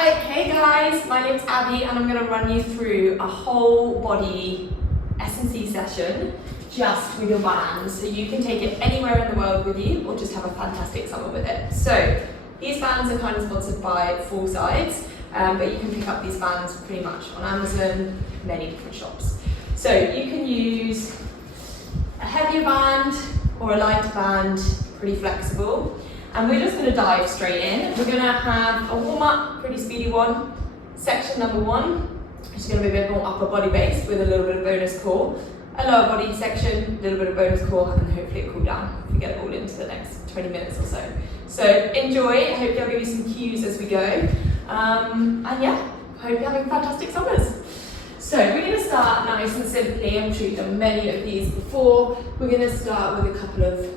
Alright, hey guys, my name's Abby and I'm going to run you through a whole body S&C session just with your bands, so you can take it anywhere in the world with you or just have a fantastic summer with it. So these bands are kind of sponsored by Full Sides, but you can pick up these bands pretty much on Amazon, many different shops. So you can use a heavier band or a lighter band, pretty flexible. And we're just going to dive straight in. We're going to have a warm-up, pretty speedy one. Section number 1, which is going to be a bit more upper body based with a little bit of bonus core. A lower body section, a little bit of bonus core, and hopefully a cool down if we get it all into the next 20 minutes or so. So enjoy. I hope I'll give you some cues as we go. And yeah, I hope you're having fantastic summers. So we're going to start nice and simply. I'm sure you've done many of these before. We're going to start with a couple of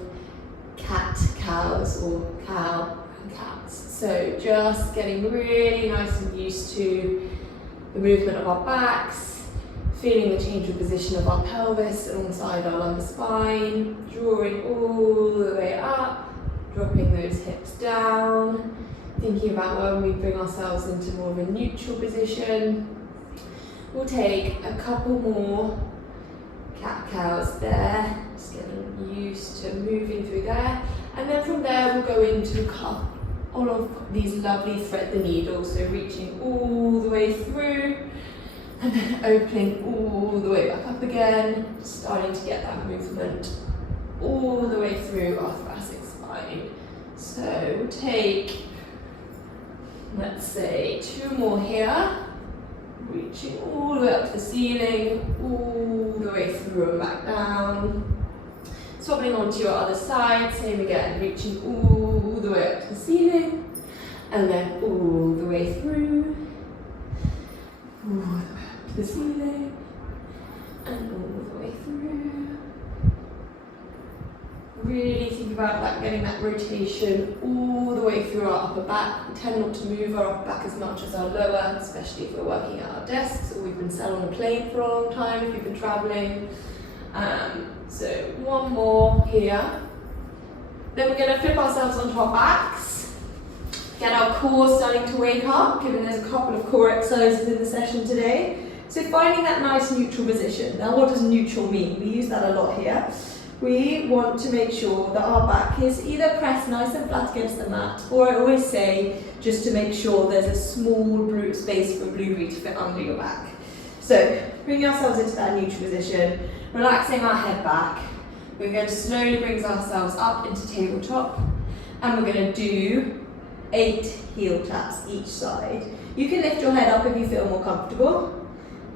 cat-cows or cow and cats. So just getting really nice and used to the movement of our backs, feeling the change of position of our pelvis alongside our lumbar spine, drawing all the way up, dropping those hips down, thinking about when we bring ourselves into more of a neutral position. We'll take a couple more cat-cows there, just getting used to moving through there, and then from there we'll go into all of these lovely thread the needle, so reaching all the way through and then opening all the way back up again, starting to get that movement all the way through our thoracic spine. So we'll take, let's say, 2 more here, reaching all the way up to the ceiling, all the way through and back down. Swapping onto your other side, same again, reaching all the way up to the ceiling, and then all the way through, all the way up to the ceiling, and all the way through. Really think about that, getting that rotation all the way through our upper back. We tend not to move our upper back as much as our lower, especially if we're working at our desks or we've been sat on a plane for a long time, if you've been traveling. So 1 more here. Then we're going to flip ourselves onto our backs, get our core starting to wake up, given there's a couple of core exercises in the session today. So finding that nice neutral position. Now what does neutral mean? We use that a lot here. We want to make sure that our back is either pressed nice and flat against the mat, or I always say just to make sure there's a small space for blueberry to fit under your back. So bring ourselves into that neutral position, relaxing our head back. We're going to slowly bring ourselves up into tabletop, and we're going to do 8 heel taps each side. You can lift your head up if you feel more comfortable,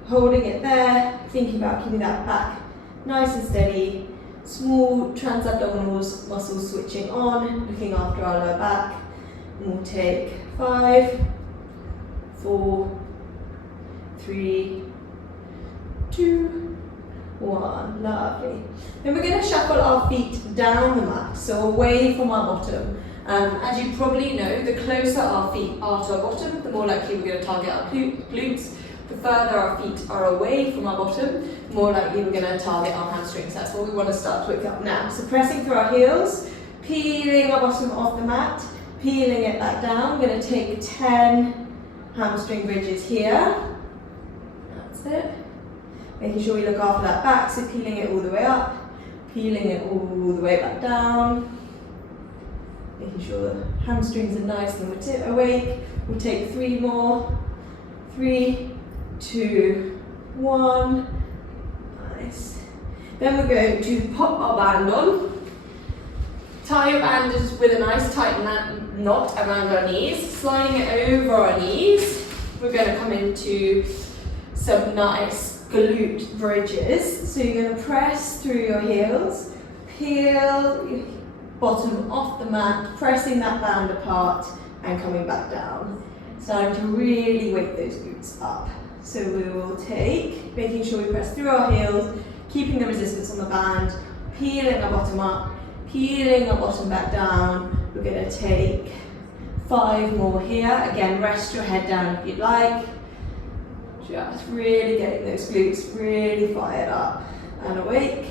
holding it there, thinking about keeping that back nice and steady. Small trans-abdominals, muscles switching on, looking after our lower back. And we'll take 5, 4, 3, 2, 1. Lovely. Then we're going to shuffle our feet down the mat, so away from our bottom. As you probably know, the closer our feet are to our bottom, the more likely we're going to target our glutes. The further our feet are away from our bottom, the more likely we're going to target our hamstrings. That's what we want to start to wake up now. So pressing through our heels, peeling our bottom off the mat, peeling it back down. We're going to take 10 hamstring bridges here. That's it. Making sure we look after that back, so peeling it all the way up, peeling it all the way back down. Making sure the hamstrings are nice and awake. We'll take 3 more. 3, 2, 1. Nice. Then we're going to pop our band on. Tie your bandages with a nice tight knot around our knees, sliding it over our knees. We're going to come into some nice glute bridges. So you're going to press through your heels, peel your bottom off the mat, pressing that band apart and coming back down. Starting to really wake those glutes up. So we will take, making sure we press through our heels, keeping the resistance on the band, peeling our bottom up, peeling our bottom back down. We're going to take 5 more here. Again, rest your head down if you'd like. Just really getting those glutes really fired up and awake.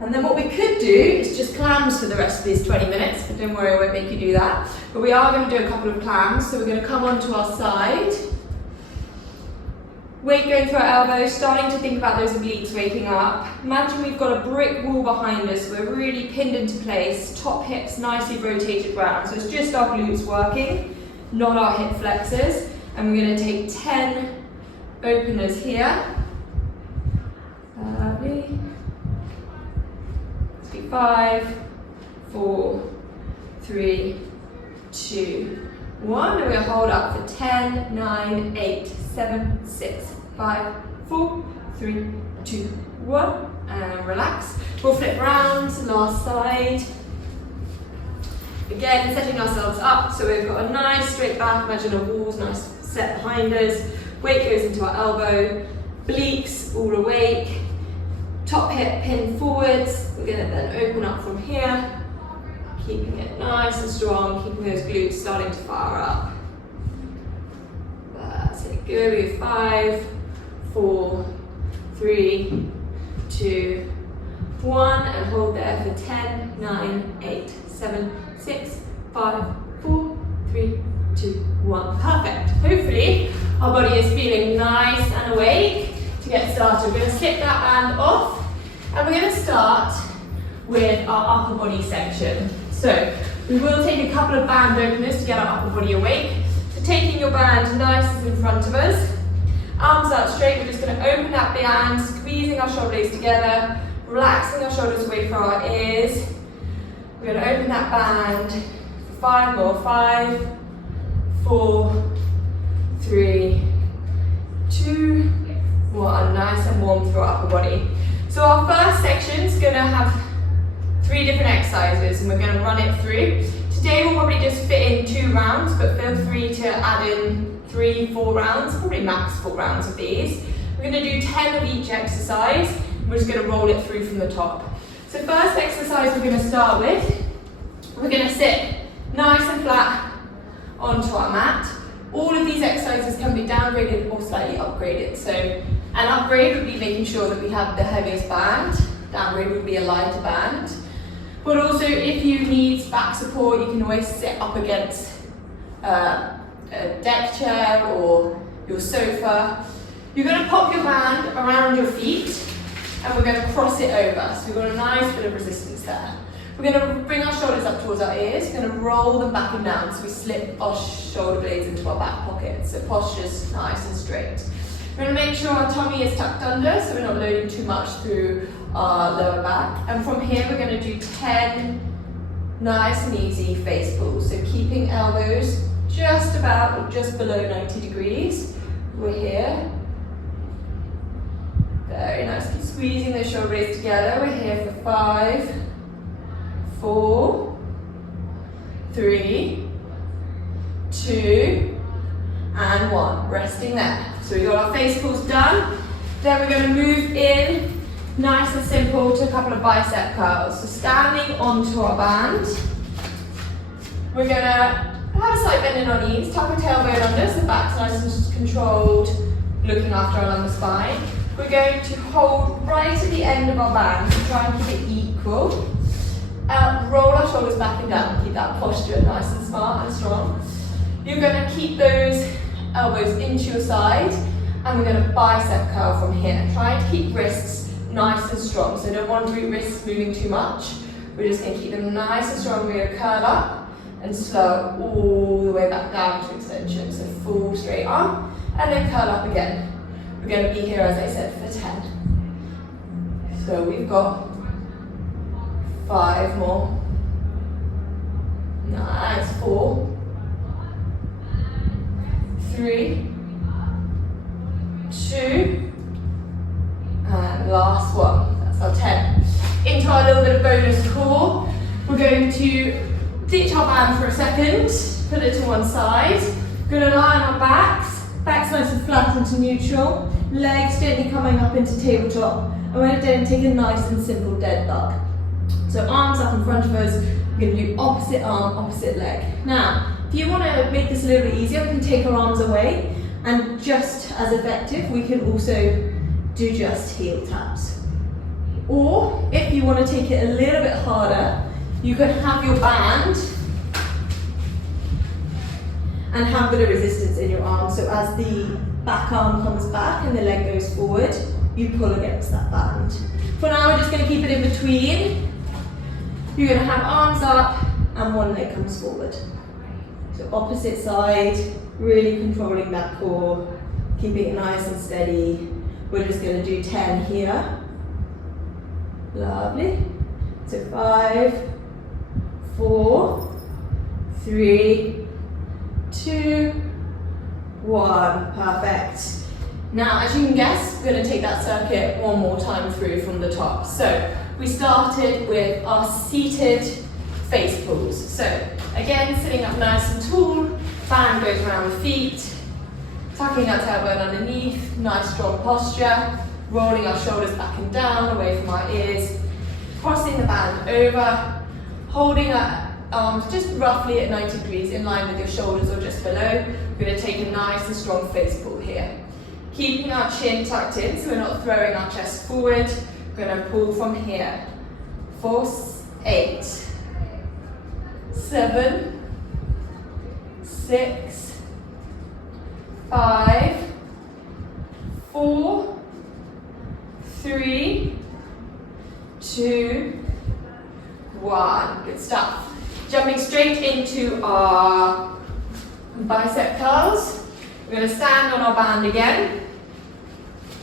And then what we could do is just clams for the rest of these 20 minutes, but don't worry, I won't make you do that. But we are going to do a couple of clams, so we're going to come onto our side. Weight going through our elbows, starting to think about those obliques waking up. Imagine we've got a brick wall behind us, we're really pinned into place, top hips nicely rotated round. So it's just our glutes working, not our hip flexors. And we're going to take 10 openers here. Lovely. 5, 4, 3, 2, 1. And we'll hold up for 10, 9, 8, 7, 6, 5, 4, 3, 2, 1. And relax. We'll flip round to the last side. Again, setting ourselves up so we've got a nice straight back. Imagine a wall's nice set behind us. Weight goes into our elbow. Obliques all awake. Top hip pinned forwards. We're going to then open up from here, keeping it nice and strong, keeping those glutes starting to fire up. That's it. Go with 5, 4, 3, 2, 1, and hold there for 10, 9, 8, 7, 6, 5, 4, 3, 2, 1. Perfect. Hopefully our body is feeling nice and awake. To get started, we're going to slip that band off, and we're going to start with our upper body section. So we will take a couple of band openers to get our upper body awake. So taking your band nice in front of us, arms out straight, we're just going to open that band, squeezing our shoulder blades together, relaxing our shoulders away from our ears. We're going to open that band for 5 more. 5, 4, 3, 2, 1. Nice and warm through our upper body. So our first section is going to have 3 different exercises, and we're going to run it through. Today we'll probably just fit in 2 rounds, but feel free to add in 3, 4 rounds, probably max 4 rounds of these. We're going to do 10 of each exercise. We're just going to roll it through from the top. So first exercise we're going to start with, we're going to sit nice and flat onto our mat. All of these exercises can be downgraded or slightly upgraded. So an upgrade would be making sure that we have the heaviest band. Downgrade would be a lighter band. But also if you need back support, you can always sit up against a deck chair or your sofa. You're going to pop your band around your feet, and we're going to cross it over. So we've got a nice bit of resistance there. We're going to bring our shoulders up towards our ears. We're going to roll them back and down so we slip our shoulder blades into our back pockets. So posture's nice and straight. We're going to make sure our tummy is tucked under so we're not loading too much through our lower back. And from here we're going to do 10 nice and easy face pulls. So keeping elbows just about or just below 90 degrees. We're here. Very nice. Keep squeezing those shoulder blades together. We're here for 5, 4, 3, 2, and 1. Resting there. So we've got our face pulls done. Then we're going to move in, nice and simple, to a couple of bicep curls. So standing onto our band, we're going to have a slight bend in our knees, tuck our tailbone under, so back's nice and controlled, looking after our lumbar spine. We're going to hold right at the end of our band, so try and keep it equal. Roll our shoulders back and down, keep that posture nice and smart and strong. You're going to keep those elbows into your side, and we're going to bicep curl from here. Try to keep wrists nice and strong, so don't want to do wrists moving too much. We're just going to keep them nice and strong. We're going to curl up and slow all the way back down to extension, so full straight arm, and then curl up again. We're going to be here, as I said, for 10. So we've got 5 more. Nice. 4, 3, 2, and last one. That's our 10. Into our little bit of bonus core, we're going to ditch our band for a second, put it to one side. We're going to lie on our backs nice and flat into neutral, legs gently coming up into tabletop, and when it's done, take a nice and simple dead bug. So arms up in front of us, we're going to do opposite arm, opposite leg. Now, if you want to make this a little bit easier, we can take our arms away, and just as effective, we can also do just heel taps. Or if you want to take it a little bit harder, you can have your band and have a bit of resistance in your arm. So as the back arm comes back and the leg goes forward, you pull against that band. For now, we're just going to keep it in between. You're going to have arms up and one leg comes forward. So opposite side, really controlling that core, keeping it nice and steady. We're just going to do 10 here. Lovely. So 5, 4, 3, 2, 1. Perfect. Now, as you can guess, we're going to take that circuit one more time through from the top. So we started with our seated face pulls. So again, sitting up nice and tall, band goes around the feet, tucking our tailbone underneath, nice strong posture, rolling our shoulders back and down, away from our ears, crossing the band over, holding our arms just roughly at 90 degrees in line with your shoulders or just below. We're going to take a nice and strong face pull here. Keeping our chin tucked in so we're not throwing our chest forward. We're going to pull from here. 4, 8, 7, 6, 5, 4, 3, 2, 1. Good stuff. Jumping straight into our bicep curls. We're going to stand on our band again,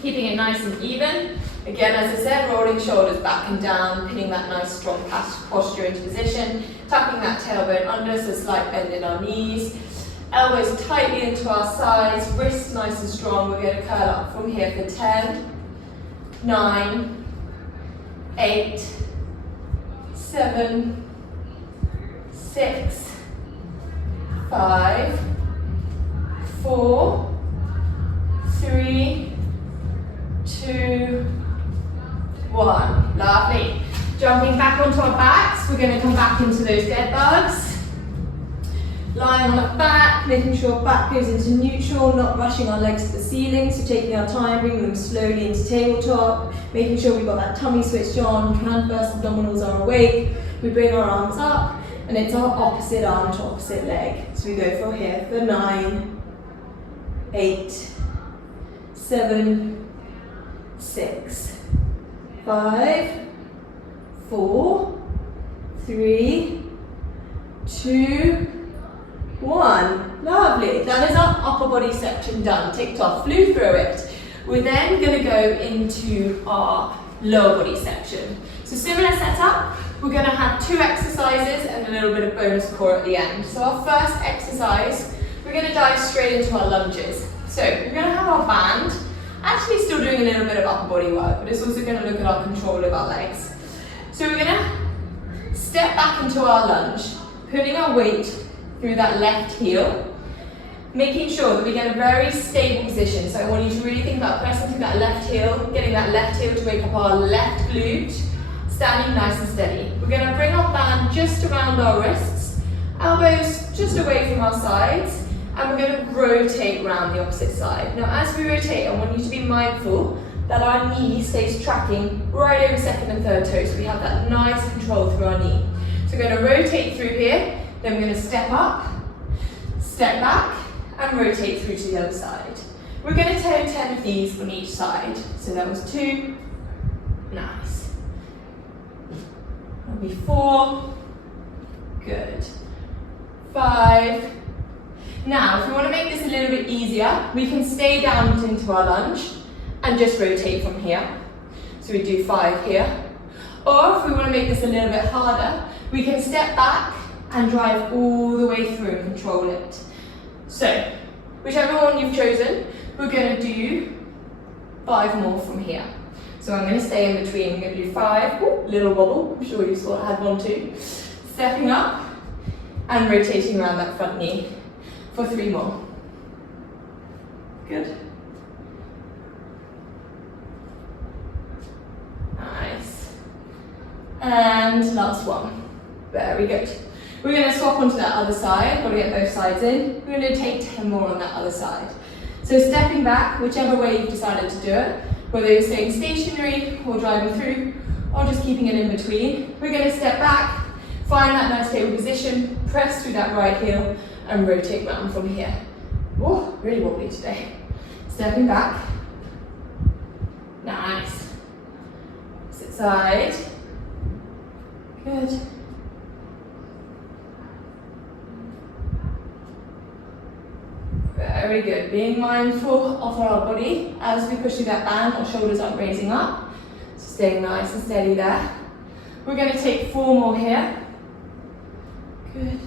keeping it nice and even. Again, as I said, rolling shoulders back and down, pinning that nice strong posture into position, tucking that tailbone under, so slight bend in our knees. Elbows tightly into our sides, wrists nice and strong. We're going to curl up from here for 10, 9, 8, 7, 6, 5, 4, 3, 2, 1. Lovely. Jumping back onto our backs, we're going to come back into those dead bugs. Lying on our back, making sure back goes into neutral, not rushing our legs to the ceiling, so taking our time, bringing them slowly into tabletop, making sure we've got that tummy switched on, transverse abdominals are awake. We bring our arms up, and it's our opposite arm to opposite leg. So we go from here for 9, 8, 7, 6, 5, 4, 3, 2, 1. Lovely. That is our upper body section done. Ticked off. Flew through it. We're then going to go into our lower body section. So similar setup. We're going to have 2 exercises and a little bit of bonus core at the end. So our first exercise, we're going to dive straight into our lunges. So we're going to have our band, actually still doing a little bit of upper body work, but it's also going to look at our control of our legs. So we're going to step back into our lunge, putting our weight through that left heel, making sure that we get a very stable position. So I want you to really think about pressing through that left heel, getting that left heel to wake up our left glute, standing nice and steady. We're going to bring our band just around our wrists, elbows just away from our sides, and we're going to rotate around the opposite side. Now as we rotate, I want you to be mindful that our knee stays tracking right over second and third toes, so we have that nice control through our knee. So we're going to rotate through here, then we're going to step up, step back, and rotate through to the other side. We're going to toe 10 of these on each side. So that was 2, nice. That'll be 4, good. 5. Now, if we want to make this a little bit easier, we can stay down into our lunge and just rotate from here. So we do 5 here. Or if we want to make this a little bit harder, we can step back and drive all the way through and control it. So, whichever one you've chosen, we're going to do 5 more from here. So I'm going to stay in between. I'm going to do 5, ooh, little wobble, I'm sure you saw I had one too. Stepping up and rotating around that front knee for 3 more. Good. Nice. And last one. Very good. We're going to swap onto that other side. Got to get both sides in. We're going to take 10 more on that other side. So stepping back, whichever way you've decided to do it, whether you're staying stationary or driving through, or just keeping it in between. We're going to step back, find that nice stable position, press through that right heel, and rotate round from here. Oh, really wobbly today. Stepping back. Nice. Sit side. Good. Very good. Being mindful of our body as we push through that band, our shoulders aren't raising up. So staying nice and steady there. We're going to take 4 more here. Good.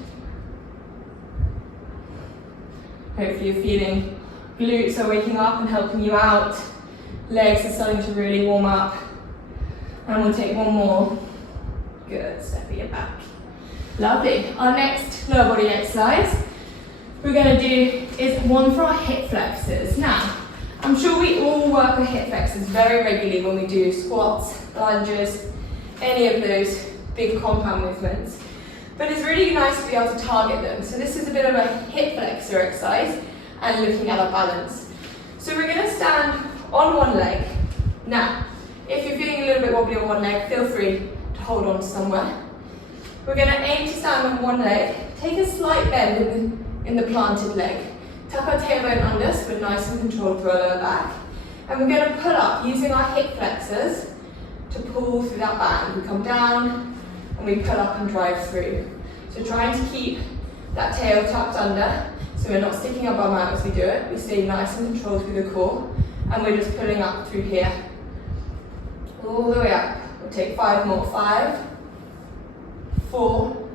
Hopefully you're feeling glutes are waking up and helping you out. Legs are starting to really warm up. And we'll take 1 more. Good. Stepping it back. Lovely. Our next lower body exercise we're going to do is one for our hip flexors. Now, I'm sure we all work our hip flexors very regularly when we do squats, lunges, any of those big compound movements. But it's really nice to be able to target them. So this is a bit of a hip flexor exercise and looking at our balance. So we're going to stand on one leg. Now, if you're feeling a little bit wobbly on one leg, feel free to hold on to somewhere. We're going to aim to stand on one leg, take a slight bend in the planted leg. Tuck our tailbone under so we're nice and controlled through our lower back. And we're going to pull up using our hip flexors to pull through that band. We come down and we pull up and drive through. So trying to keep that tail tucked under so we're not sticking our bum out as we do it. We stay nice and controlled through the core and we're just pulling up through here. All the way up. We'll take 5 more. 5, 4,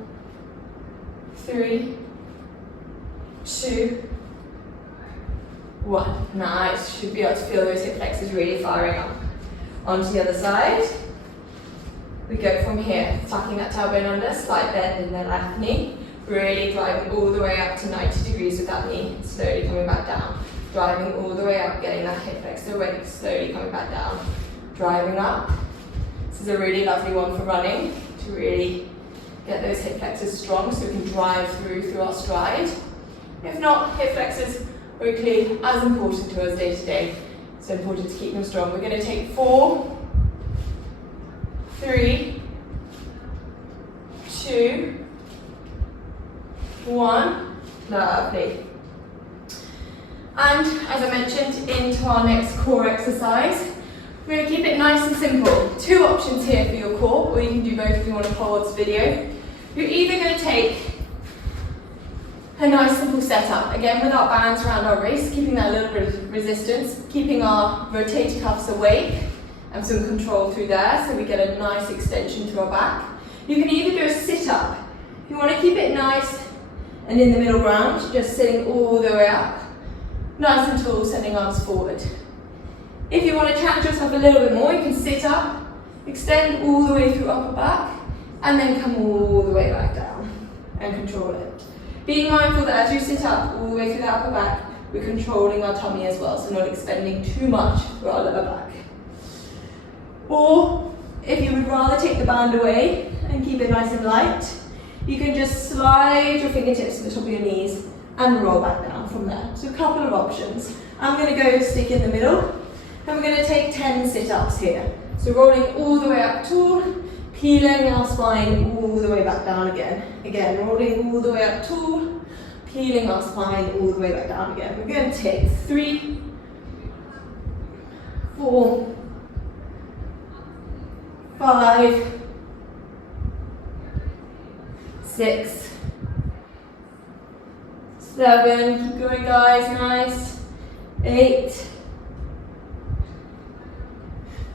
3, 2, 1. Nice. Should be able to feel those hip flexors really firing up. Onto the other side. We go from here, tucking that tailbone under, slight bend in the left knee. Really driving all the way up to 90 degrees with that knee. Slowly coming back down. Driving all the way up, getting that hip flexor weight. Slowly coming back down. Driving up. This is a really lovely one for running to really get those hip flexors strong so we can drive through our stride. If not, hip flexors are equally as important to us day to day. It's important to keep them strong. We're going to take 4, 3, 2, 1. Lovely. And as I mentioned, into our next core exercise. We're going to keep it nice and simple. 2 options here for your core, or you can do both if you want to pause video. You're either going to take a nice simple setup, again without bands around our wrists, keeping that little bit of resistance, keeping our rotator cuffs awake and some control through there so we get a nice extension to our back. You can either do a sit-up. If you want to keep it nice and in the middle ground, just sitting all the way up, nice and tall, sending arms forward. If you want to challenge yourself a little bit more, you can sit up, extend all the way through upper back, and then come all the way back down and control it. Being mindful that as you sit up all the way through the upper back, we're controlling our tummy as well, so not expending too much through our lower back. Or, if you would rather take the band away and keep it nice and light, you can just slide your fingertips to the top of your knees and roll back down from there. So a couple of options. I'm going to go stick in the middle, and we're going to take 10 sit-ups here. So rolling all the way up tall, peeling our spine all the way back down again. Again, rolling all the way up tall, peeling our spine all the way back down again. We're going to take 3, 4, 5, 6, 7, keep going guys, nice, 8,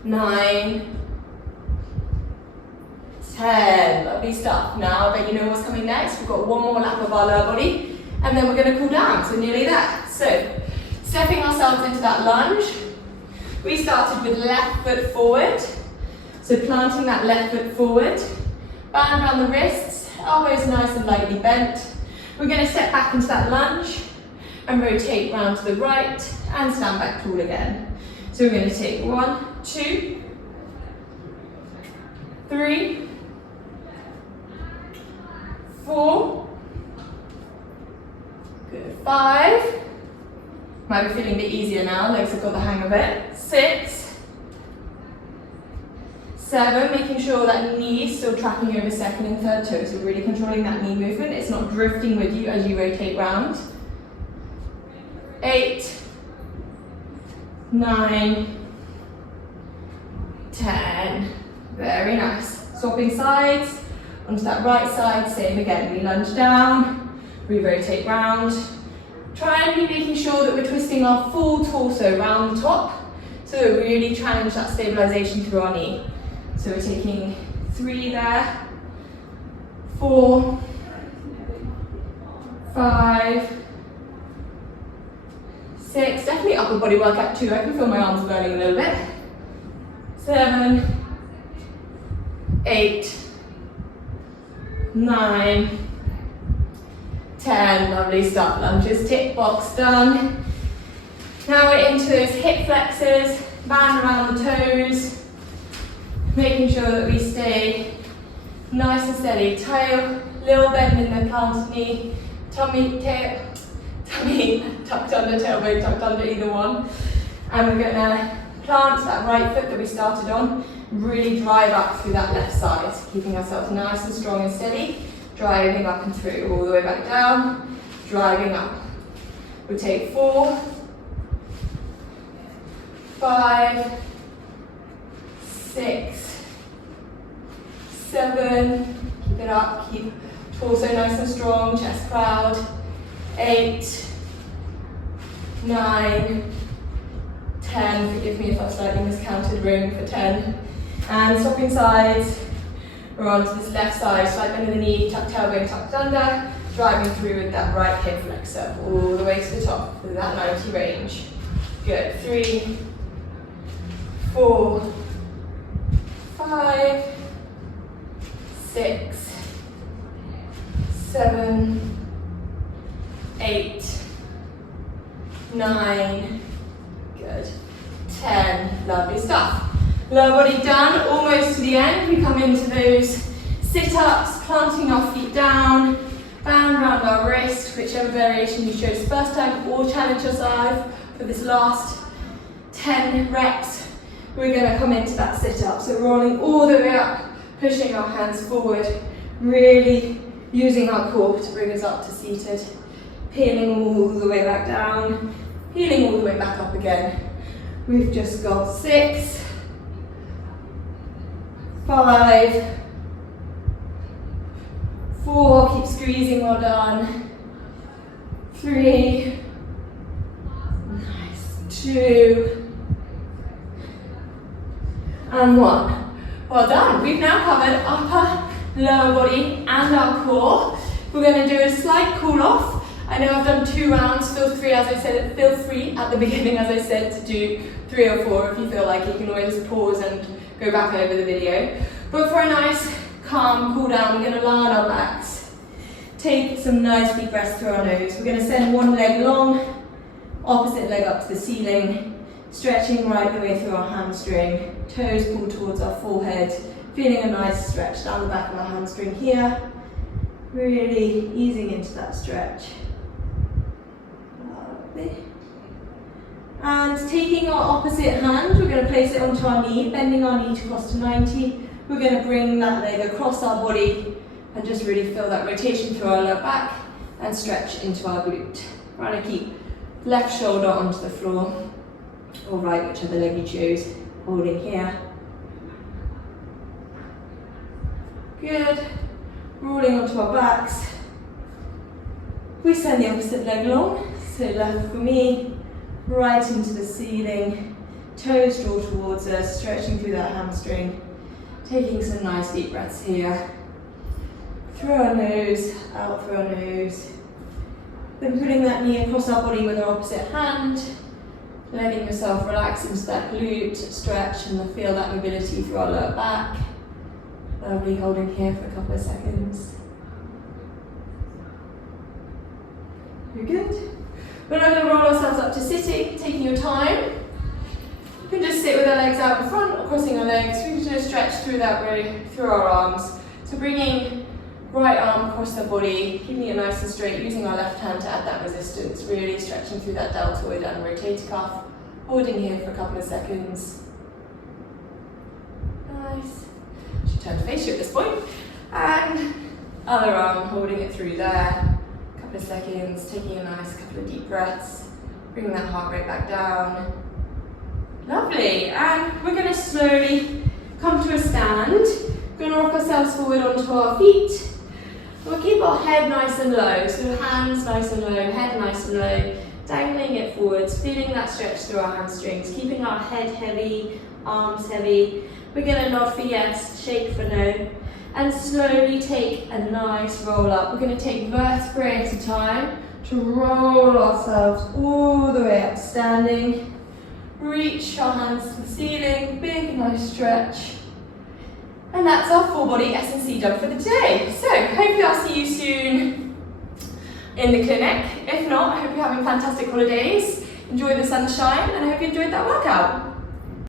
9, 10, lovely stuff. Now I bet you know what's coming next. We've got 1 more lap of our lower body and then we're going to cool down, so nearly there. So, stepping ourselves into that lunge. We started with left foot forward, so planting that left foot forward, band around the wrists, elbows nice and lightly bent. We're going to step back into that lunge and rotate round to the right and stand back tall again. So we're going to take 1, 2, 3, 4, good, 5, might be feeling a bit easier now, legs have got the hang of it, 6, 7, making sure that knee is still tracking over second and third toes, so really controlling that knee movement. It's not drifting with you as you rotate round. 8, 9, 10. Very nice. Swapping sides onto that right side. Same again. We lunge down, we rotate round. Try and be making sure that we're twisting our full torso round the top, so that we really challenge that stabilization through our knee. So we're taking 3 there, 4, 5, 6, definitely upper body workout too. I can feel my arms burning a little bit. 7, 8, 9, 10, lovely stuff. Lunges, tick box done. Now we're into those hip flexors, band around the toes, making sure that we stay nice and steady. Tail, little bend in the planted knee, tummy tucked under, tailbone tucked under, either one. And we're gonna plant that right foot that we started on, really drive up through that left side, keeping ourselves nice and strong and steady, driving up and through, all the way back down, driving up. Rotate 4, 5, 6, 7, keep it up, keep torso nice and strong, chest proud. 8, 9, 10, forgive me if I've slightly miscounted, room for 10. And swapping sides, we're onto this left side, slight bend in the knee, tuck tailbone tucked under, driving through with that right hip flexor, all the way to the top, with that 90 range. Good, 3, 4, 5, 6, 7, 8, 9, good, 10, lovely stuff. Lower body done, almost to the end. We come into those sit-ups, planting our feet down, band around our wrist, whichever variation you chose first time, or challenge yourself for this last 10 reps. We're going to come into that sit-up, so rolling all the way up, pushing our hands forward, really using our core to bring us up to seated, peeling all the way back down, peeling all the way back up again. We've just got 6, 5, 4, keep squeezing, well done, 3, nice, 2, and 1. Well done. We've now covered upper, lower body and our core. We're going to do a slight cool off. I know I've done 2 rounds, feel free at the beginning, as I said, to do 3 or 4 if you feel like. You can always pause and go back over the video. But for a nice, calm, cool down, we're going to lie on our backs. Take some nice deep breaths through our nose. We're going to send one leg long, opposite leg up to the ceiling, stretching right the way through our hamstring. Toes pull towards our forehead, feeling a nice stretch down the back of our hamstring here. Really easing into that stretch. Lovely. And taking our opposite hand, we're going to place it onto our knee, bending our knee to cross to 90. We're going to bring that leg across our body and just really feel that rotation through our lower back and stretch into our glute. We're going to keep left shoulder onto the floor, or right, whichever leg you choose, holding here. Good. Rolling onto our backs. We send the opposite leg long, so left for me, right into the ceiling, toes draw towards us, stretching through that hamstring, taking some nice deep breaths here. Through our nose, out through our nose. Then putting that knee across our body with our opposite hand, letting yourself relax into that glute, stretch and feel that mobility through our lower back. Lovely, holding here for a couple of seconds. You're good. We're now going to roll ourselves up to sitting, taking your time. You can just sit with our legs out in front or crossing our legs. We can just stretch through that way, through our arms. So bringing right arm across the body, keeping it nice and straight, using our left hand to add that resistance, really stretching through that deltoid and rotator cuff. Holding here for a couple of seconds. Nice. turn to face you at this point. And other arm, holding it through there. A couple of seconds, taking a nice couple of deep breaths, bringing that heart rate back down. Lovely, and we're going to slowly come to a stand. We're going to rock ourselves forward onto our feet. We'll keep our head nice and low, so hands nice and low, head nice and low, dangling it forwards, feeling that stretch through our hamstrings, keeping our head heavy, arms heavy. We're going to nod for yes, shake for no, and slowly take a nice roll up. We're going to take vertebrae at a time to roll ourselves all the way up, standing. Reach our hands to the ceiling, big nice stretch. And that's our full body S&C done for the day. So, hopefully I'll see you soon in the clinic. If not, I hope you're having fantastic holidays. Enjoy the sunshine and I hope you enjoyed that workout.